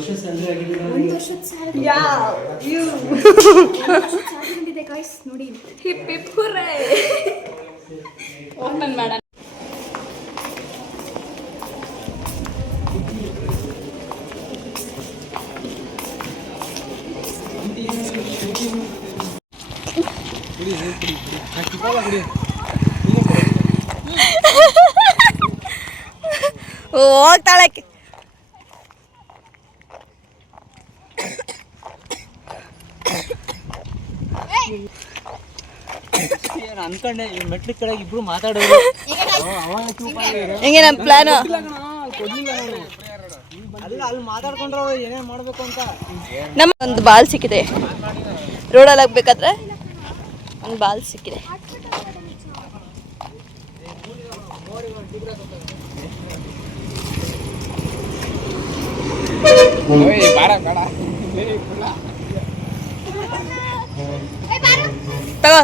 ವರ್ಷದ ಸ್ಯಾಲರಿ ಆಗಿಲ್ಲ. ಒಂದು ವರ್ಷದ ಸ್ಯಾಲರಿ ಬಂದಿದೆ ಗಾಯ್ಸ್ ನೋಡಿ. Hip hip hurray. ಓಪನ್ ಮಾಡೋಣ. ಹೋಗ್ತಾಳಕ್ಕೆ. ಅನ್ಕೊಂಡೆ ಮೆಟ್ಲಿಕ್ ಕಡೆ ಇಬ್ರು ಮಾತಾಡೋದು. ಹೆಂಗೆ ನಮ್ಮ ಪ್ಲಾನು? ಅಲ್ಲಿ ಮಾತಾಡ್ಕೊಂಡ್ರೆ ಏನೇನ್ ಮಾಡ್ಬೇಕು ಅಂತ. ನಮ್ಮ ಒಂದು ಬಾಲ್ ಸಿಕ್ಕಿದೆ ರೋಡಲ್ಲಿ ಹೋಗ್ಬೇಕಾದ್ರೆ. ಒಂದು ಬಾಲ್ ಸಿಕ್ಕಿದೆ. ತಗೋ.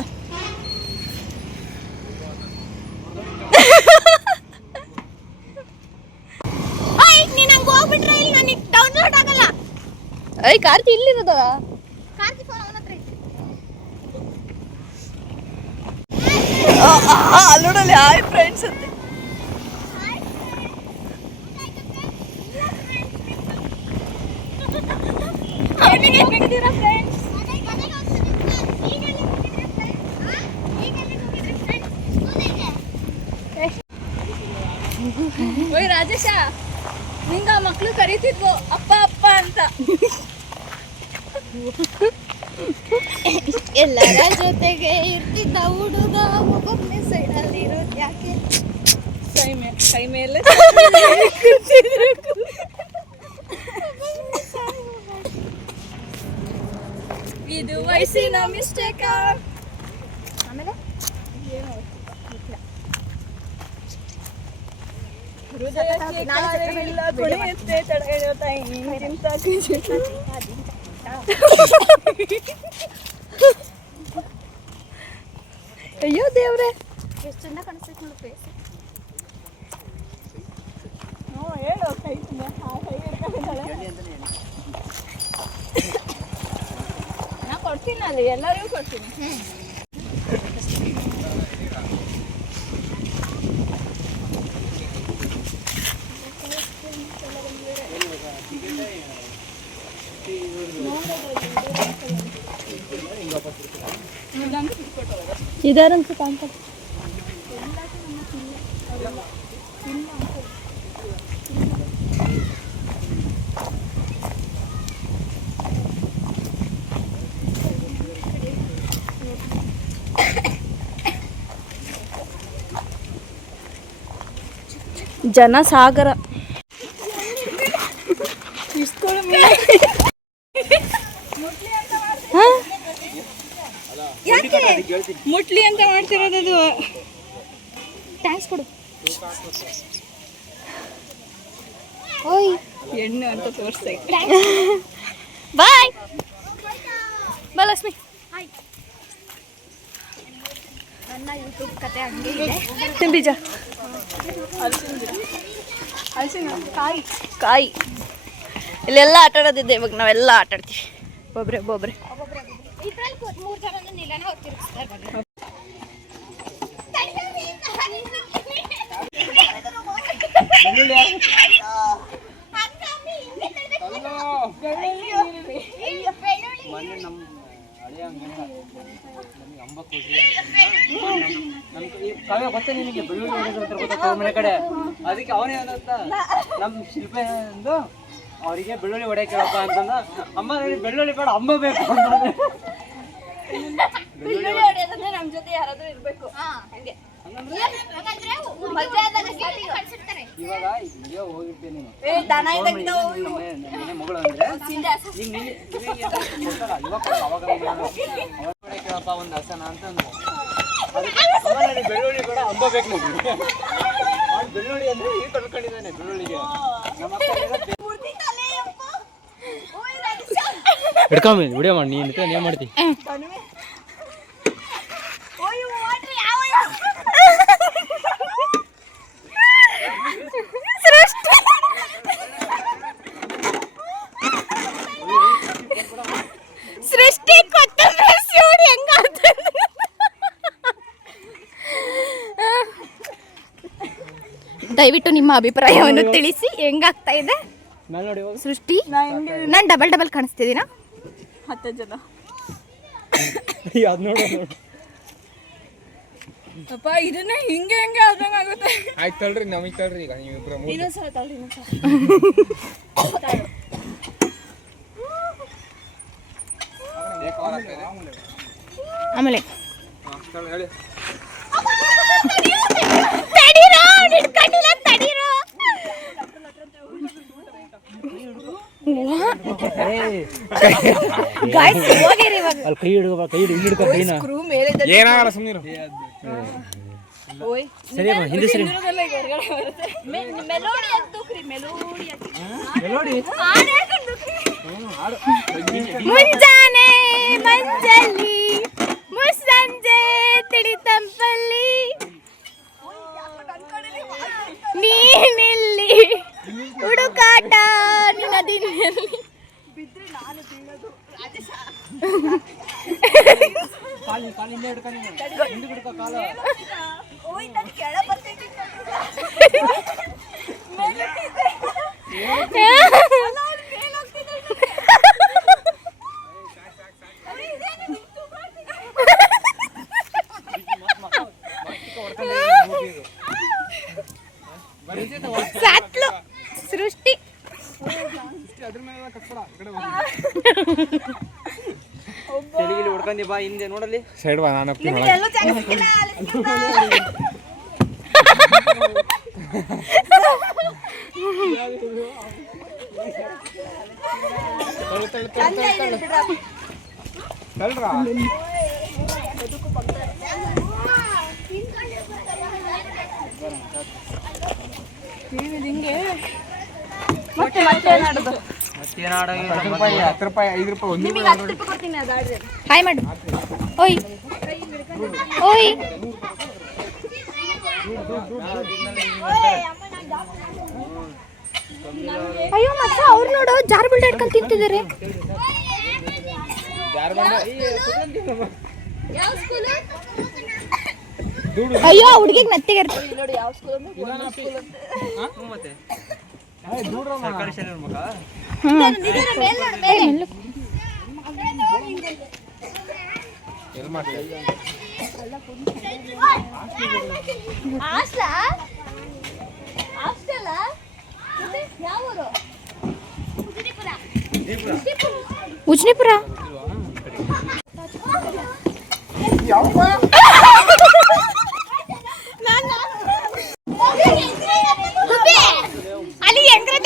ಐ ಕಾರ್ತಿ ಇಲ್ಲಿರೋದ. ಅಲ್ಲೋಡಲ್ಲಿ ಹಾಯ್ ಫ್ರೆಂಡ್ಸ್ ಅಂತೆ. ಓಯ್ ರಾಜೇಶ, ನಿಂಗ ಮಕ್ಳು ಕರೀತಿದ್ವು ಅಪ್ಪ ಅಪ್ಪ ಅಂತ. ಎಲ್ಲರ ಜೊತೆಗೆ ಇರ್ತಿದ್ದ ಹುಡುಗ ಒಬ್ಬೊಬ್ಬನೇ ಸೈಡಲ್ಲಿ ಇರೋದು ಯಾಕೆ? ಕೈ ಮೇಲೆ ಇದು ವಯಸ್ಸಿನ ಮಿಸ್ಟೇಕ್. ಆಮೇಲೆ ಅಯ್ಯೋ ದೇವ್ರೆ, ಎಷ್ಟು ಚಂದ ಕಾಣಿಸ್ತೈತೆ ನೋಡಿ ಫೇಸ್. ಹೇಳು ಕೈ ನಾ ಕೊಡ್ತೀನಿ, ಅಲ್ಲಿ ಎಲ್ಲರಿಗೂ ಕೊಡ್ತೀನಿ. ಇದಾರಂತ ಕಾಣ್ತಾರೆ. ಜನ ಸಾಗರ. ಮುಟ್ಲಿ ಅಂತ ಮಾಡ್ತಿರೋದು. ಥ್ಯಾಂಕ್ಸ್ ಕೊಡು. ಓಯ್ ಹೆಣ್ಣು ಅಂತ ತೋರಿಸ್ತಾ. ಬಾಯ್ ಬಾಯ್ ಲಕ್ಷ್ಮಿ. ನನ್ನ ಯೂಟ್ಯೂಬ್ ಕತೆ ಹಂಗೆ ಇದೆ. ಬೀಜ, ಕಾಯಿ ಕಾಯಿ ಇಲ್ಲೆಲ್ಲ ಆಟ ಆಡೋದಿದೆ. ಇವಾಗ ನಾವೆಲ್ಲ ಆಟ ಆಡ್ತೀವಿ ಒಬ್ರೆ ಒಬ್ಬೊಬ್ರೆ. ಇದ್ರಲ್ಲಿ 3 ಜನ ನಿಲ್ಲನ ಹೋಗ್ತಿರ್ತಾರೆ. ಕಾವ್ಯ ಗೊತ್ತ ನಿನಗೆ ಬೆಳ್ಳುಳ್ಳಿ ಮನೆ ಕಡೆ. ಅದಕ್ಕೆ ಅವನೇ ಅಂತ ನಮ್ಮ ಶಿಲ್ಪೆ ಅಂದು ಅವರಿಗೆ ಬೆಳ್ಳುಳ್ಳಿ ಹೊಡೆಯಕ್ಕಪ್ಪ ಅಂತಂದ. ಅಮ್ಮ ನನಗೆ ಬೆಳ್ಳುಳ್ಳಿ ಬೇಡ, ಅಮ್ಮ ಬೇಕು ಅಂತ. ಬೆಳ್ಳುಳ್ಳಿ ಹೊಡೆಯೋದಂದ್ರೆ ನಮ್ಮ ಜೊತೆ ಯಾರಾದ್ರೂ ಇರ್ಬೇಕು. ಹಂಗೆ ಇವಾಗ ಇಲ್ಲೇ ಹೋಗಿರ್ತೀನಿ ದನ ಮನೆ ಮಗಳು ಅಂದ್ರೆ ಕೇಳಪ್ಪ ಒಂದು ಹಸನ ಅಂತಂದು. ಬೆಳ್ಳುಳ್ಳಿ ಬೇಡ, ಅಂಬ ಬೇಕು ನಮಗೆ. ಬೆಳ್ಳುಳ್ಳಿ ಅಂದ್ರೆ ಈ ಕಳ್ಕೊಂಡಿದ್ದಾನೆ ಬೆಳ್ಳುಳ್ಳಿಗೆ. ಹಿಡ್ಕೊಂಬ ವಿಡಿಯೋ ಮಾಡಿ. ನೀನು ಏನ್ ಮಾಡ್ತಿ? ದಯವಿಟ್ಟು ನಿಮ್ಮ ಅಭಿಪ್ರಾಯವನ್ನು ತಿಳಿಸಿ ಹೆಂಗಾಗ್ತಾ ಇದೆ ಮೇಲೆ ನೋಡಿ ಹೋಗಿ. ಸೃಷ್ಟಿ. ನಾನು ಡಬಲ್ ಕಾಣಿಸ್ತಿದ್ದೀನಾ? 10 ಜನ ಅದು ನೋಡು ಅಪ್ಪ ಇದನ್ನ ಹಿಂಗೆ ಆಗುತ್ತೆ. ಆಯ್ತು ತಳ್ರಿ ನಮಗೆ ತಳ್ರಿ ಈಗ ನೀವು ಇಬ್ಬರು ಇನ್ನೊಂದ್ಸಲ ತಳ್ಳಿ ಇನ್ನೊಂದ್ಸಲ. ಆಮೇಲೆ ಹೇಳಿ ಅಲ್ಲಿ ಕೈ ಹಿಡ್ಕೊ ಕೈನ. ಏನಾಗಲ್ಲ ಸುಮ್ಮನಿರು. ಸರಿ ಅಮ್ಮ, ಹಿಂದೆ ಸರಿ ಮುಂಜಾನೆ ಮಂಜಲ್ಲಿ ಮುಸ್ಸಂಜೆ ತಿಳಿ ತಂಪಲ್ಲಿ ನೀನಿಲ್ಲಿ ಹುಡುಕಾಟ ನಿನ್ನ ದಿನಲ್ಲಿ ಕಾಲಿಂದ ಹಿಡ್ಕೊ ನೀನು. ಹಿಂದೆ ಹಿಡ್ಕೊ ಕಾಲು. ಸಾತ್ಲು ಸೃಷ್ಟಿ ತೆಲಿಗಿಲಿ ಹೊಡ್ಕೊಂಡಿ ಬಾ ಹಿಂದೆ ನೋಡಲಿ. ಸೈಡ್ ಬಾ ನಾನು ಹೋಗ್ತೀನಿ ತಳ್ರಾ. ಮತ್ತೇನಾಡೋದು? 10 ರೂಪಾಯಿ 5 ರೂಪಾಯಿ 1 ರೂಪಾಯಿ. ಹಾಯ್ ಮಾಡು. ಓಯ್ ಓಯ್ ಅಯ್ಯೋ ಮತ್ತೆ ಅವ್ರು ನೋಡು ಜಾರ್ ಬಿಲ್ಡ್ ಇಟ್ಕೊಂಡು ತಿಂತಿದ್ದಾರೆ. ಅಯ್ಯೋ ಹುಡುಗಿಗೆ ನತ್ತಿಗೆ ಮತ್ತೆ ಸರ್ಕಾರಿ ಶಾಲೆ ಇರ್ಬೇಕಾ? ಎಲ್ಲಿ ಮಾಡ್ತೀವಿ ಉಜ್ನಿಪುರ. ಅಲ್ಲಿ ಹೆಂಗ್ರೆ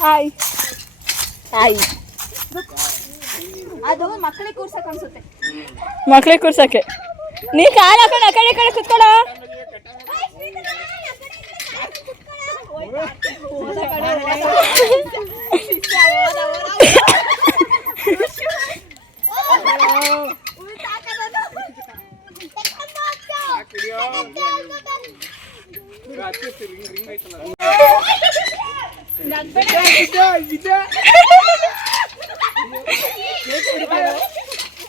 ಹಾಯ್ ಹಾಯ್. ಅದು ಮಕ್ಕಳಿಗೆ ಕೂರ್ಸಕ್ ಅನ್ಸುತ್ತೆ. ಮಕ್ಳಿಗೆ ಕೂರ್ಸಕ್ಕೆ ನೀ ಕಾಲು ಹಾಕೊಂಡು ಆ ಕಡೆ ಈ ಕಡೆ ಕುತ್ಕೊಳ್ಳ.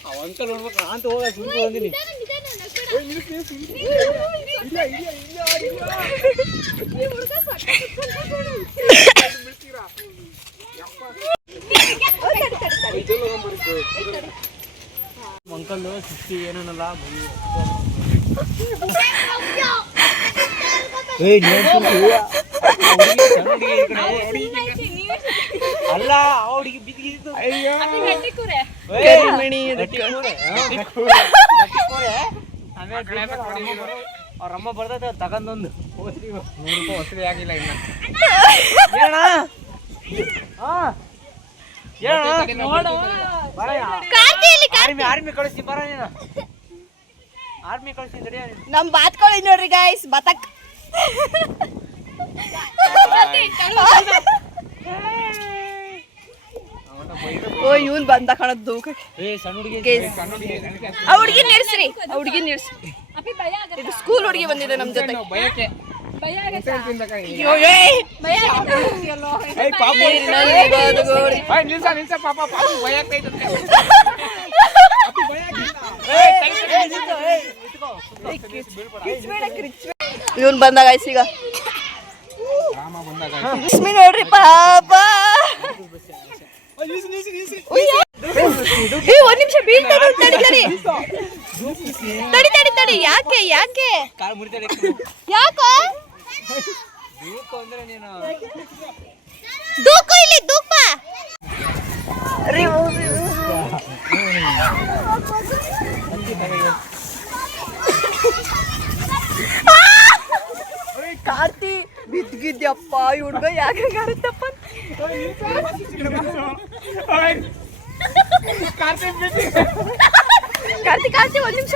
ಅವಂತ ನೋಡ್ಬೇಕು ಅಂತ ಹೋಗ ಸುಂಕ ಬಂದಿನಿ. ಅಂಕಲ್ ಸುಷ್ಟಿ ಏನನ್ನಲ್ಲ ಅಲ್ಲ ಹುಡುಗಿ ಬಿದ್ದಿದ್ದು ಅವ್ರಮ್ಮ ಬರ್ತೈತೆ ತಗೊಂಡೊಂದು ಹೊಸರಿ ಆಗಿಲ್ಲ ಇನ್ನ ಆರ್ಮಿ ಕಳಿಸ್ತೀನಿ ಬರ ನೀನು ಆರ್ಮಿ ಕಳಿಸ್ತೀನಿ ತಡಿಯ ನಮ್ ಬಾತ್ಕೊಳ್ಳಿ ನೋಡ್ರಿ ಗೈಸ್ ಬತಕ್ ಓ ಇವನ್ ಬಂದ ಕಣದ್ ದೂಕಕ್ಕೆ ಸಣ್ಣ ಹುಡುಗಿ ಆ ಹುಡ್ಗಿ ನಿಲ್ಸ್ರಿ ಆ ಹುಡ್ಗಿ ನಿಲ್ಸ್ರಿ ಇದು ಸ್ಕೂಲ್ ಹುಡ್ಗಿ ಬಂದಿದೆ ನಮ್ ಜೊತೆ ಭಯಕ್ಕೆ ನಿಲ್ಸ ಪಾಪ ಭಯಕ್ಕೆ ಇವನ್ ಬಂದ ಗೈಸ್ ಈಗ ರಾಮ ಬಂದಾಗ ಲಕ್ಷ್ಮಿ ನೋಡ್ರಿ ಪಾಪ ಒಂದ್ ನಿಮಿಷ ಬೀಳ್ತಾರೆ ತಡಿ ಯಾಕೆ ಕಾಲು ಮುರಿತಾಳೆ ಯಾಕೋ ಅಂದ್ರೆ ನೀನು ದೂಕು ಇಲ್ಲಿ ದೂಪ ಕಾರ್ತಿ ಬಿದ್ದಿದ್ಯಪ್ಪ ಹುಡ್ಗ ಯಾಕೆ ಕಾರುತ್ತಪ್ಪ ಕಾರ್ತಿ ಒಂದ್ ನಿಮಿಷ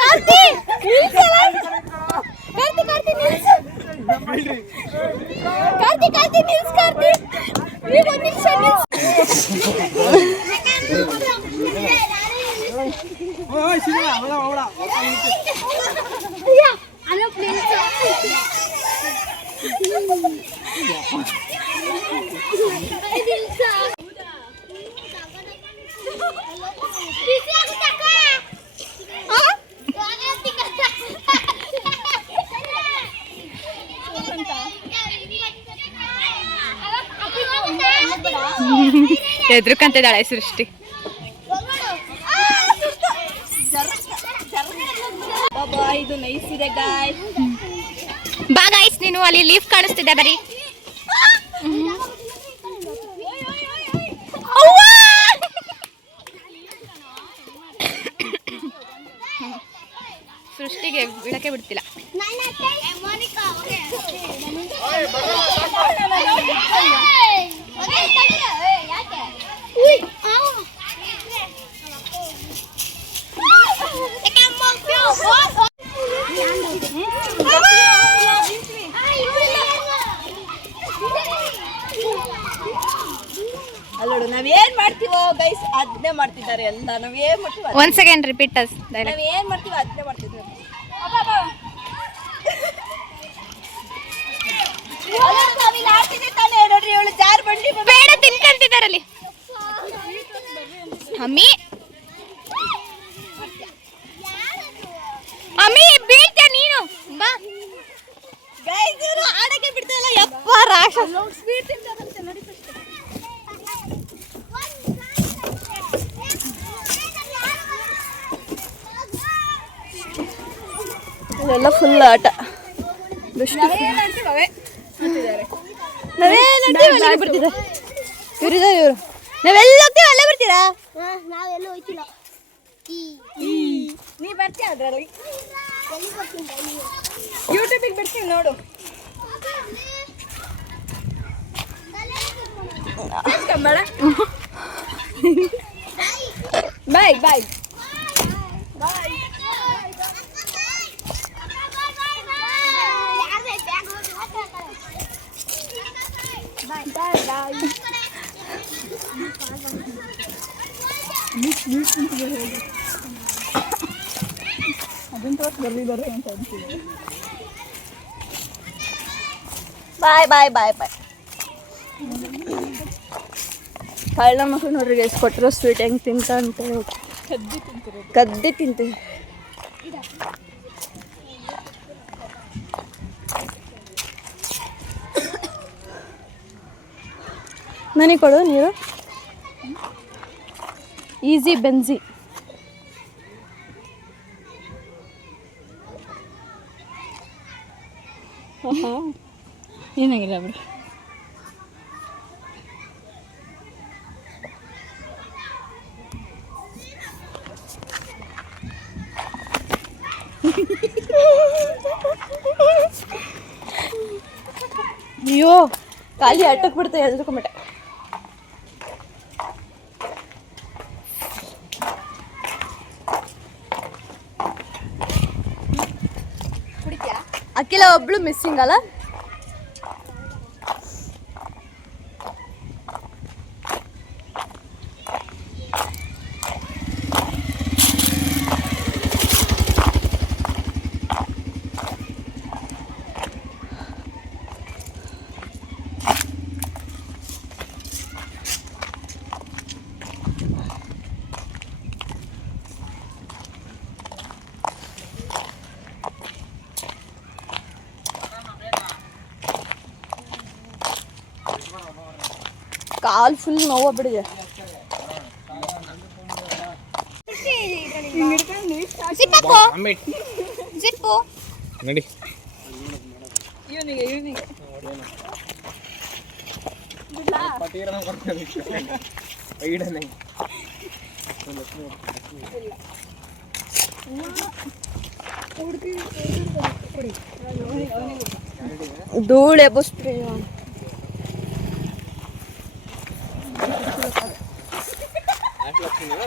ಕಾರ್ತಿ ಎದ್ರುಕಂತಿದ್ದಾಳೆ ಸೃಷ್ಟಿ ಇದು ನೈಸ್ ಇದೆ ಗಾಯ್ಸ್ ಬಾ ಗಾಯ್ಸ್ ನೀನು ಅಲ್ಲಿ ಲೀಫ್ ಕಾಣಿಸ್ತಿದೆ ಬರೀ ಸೃಷ್ಟಿಗೆ ಬಿಡಕ್ಕೆ ಬಿಡ್ತಿಲ್ಲ ಅಲ್ಲೋಡು ನಾವೇನ್ ಮಾಡ್ತೀವೋ ಗೈಸ್ ಅದನ್ನೇ ಮಾಡ್ತಿದ್ದಾರೆ ಎಲ್ಲ ನಾವೇನ್ ಮಾಡ್ತೀವಿ ಒಂದ್ ಸೆಕೆಂಡ್ ರಿಪೀಟ್ ನಾವೇನ್ ಮಾಡ್ತೀವಿ ಅದನ್ನೇ ಮಾಡ್ತಿದ್ವಿ ನೋಡ್ರಿ ಇವಳು ಜಾರ್ ಬಂಡಿ ಬೇಡ ತಿನ್ಕಂತಿದಾರಲ್ಲಿ ಅಮ್ಮಿ ಅಮ್ಮಿ ಬೀಳ್ತೀಯ ನೀನು ಬಾ ಗೈಸ್ ಇವರು ಆಡಕ್ಕೆ ಬಿಡ್ತಾಯಿಲ್ಲ ಯಪ್ಪ ರಾಕ್ಷಸ ಸ್ಪೀಡ್ ತಿಂತಾರಂತೆ ನೋಡಿ ಇದೆಲ್ಲ ಫುಲ್ ಆಟ ನಾವೆಲ್ಲ ಬರ್ತಿದ್ದಾರೆ ಇವರು ನಾವೆಲ್ಲ ಹೋಗ್ತೀವಿ ಅಲ್ಲೇ ಬರ್ತೀರಾ ನಾವೆಲ್ಲ ಹೋಯ್ತಿಲ್ಲ ನೀ ಬರ್ತೀಯ ಅದ್ರಲ್ಲಿ ಯೂಟ್ಯೂಬಿಗೆ ಬಿಡ್ತೀವಿ ನೋಡು ಬಾಯ್ ಬಾಯ್ ಬಾಯ್ ಬಾಯ್ ಬಾಯ್ ಬಾಯ್ ಕಳ್ಳ ಮಕ್ಕಳು ನೋಡ್ರಿ ಎಷ್ಟು ಕೊಟ್ಟಿರೋ ಸ್ವೀಟ್ ಹೆಂಗೆ ತಿಂತ ಅಂತ ಕದ್ದಿ ತಿಂತೀವಿ ನನಗೆ ಕೊಡು ನೀರು ಈಸಿ ಬೆನ್ಸಿ ಏನಾಗಿಲ್ಲ ಬಿಡು. ಅಯ್ಯೋ ಖಾಲಿ ಅಟ್ಟಕ್ಕೆ ಬಿಡ್ತಾ ಎದ್ರುಕೊಂಬಿಟ್ಟೆ. ಅಕ್ಕಿಲ ಒಬ್ಳು ಮಿಸ್ಸಿಂಗ್ ಅಲ್ಲ. ಕಾಲ್ ಫುಲ್ ನೋವಾಗ್ಬಿಡಿದೆ. ಜಿಪ್ಪು ನಡಿ ಧೂಳು ಎಬ್ಬಿಸ್ಬಿಡಿ.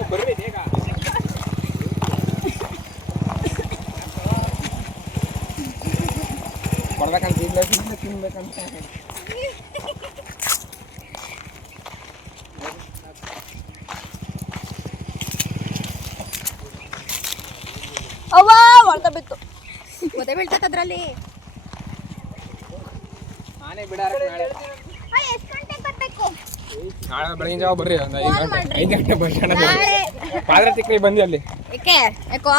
ಬರ್ರಿ ಬೇಗ. ಕೊಡ್ಬೇಕಂತ ತಿನ್ಬೇಕಂತ. ಅವ್ವ ಹೊಡ್ತಾ ಬಿತ್ತು. ಒದೆ ಬೀಳ್ತೈತೆ ಅದ್ರಲ್ಲಿ. ನಾನೇ ಬಿಡಾರ ನಾಳೆ. ಎಷ್ಟು ಗಂಟೆಗೆ ಬರ್ಬೇಕು? ನಾಳೆ ಬೆಳಗಿನ ಜಾವ ಬರ್ರಿ. ಒಂದು 5 ಗಂಟೆ 5 ಗಂಟೆ ಬಸ್ ಸ್ಟ್ಯಾಂಡ್ ಪಾದರತಿಕ್ಲಿ ಬಂದಿ ಅಲ್ಲಿ. ಯಾಕೆ ಯಾಕೋ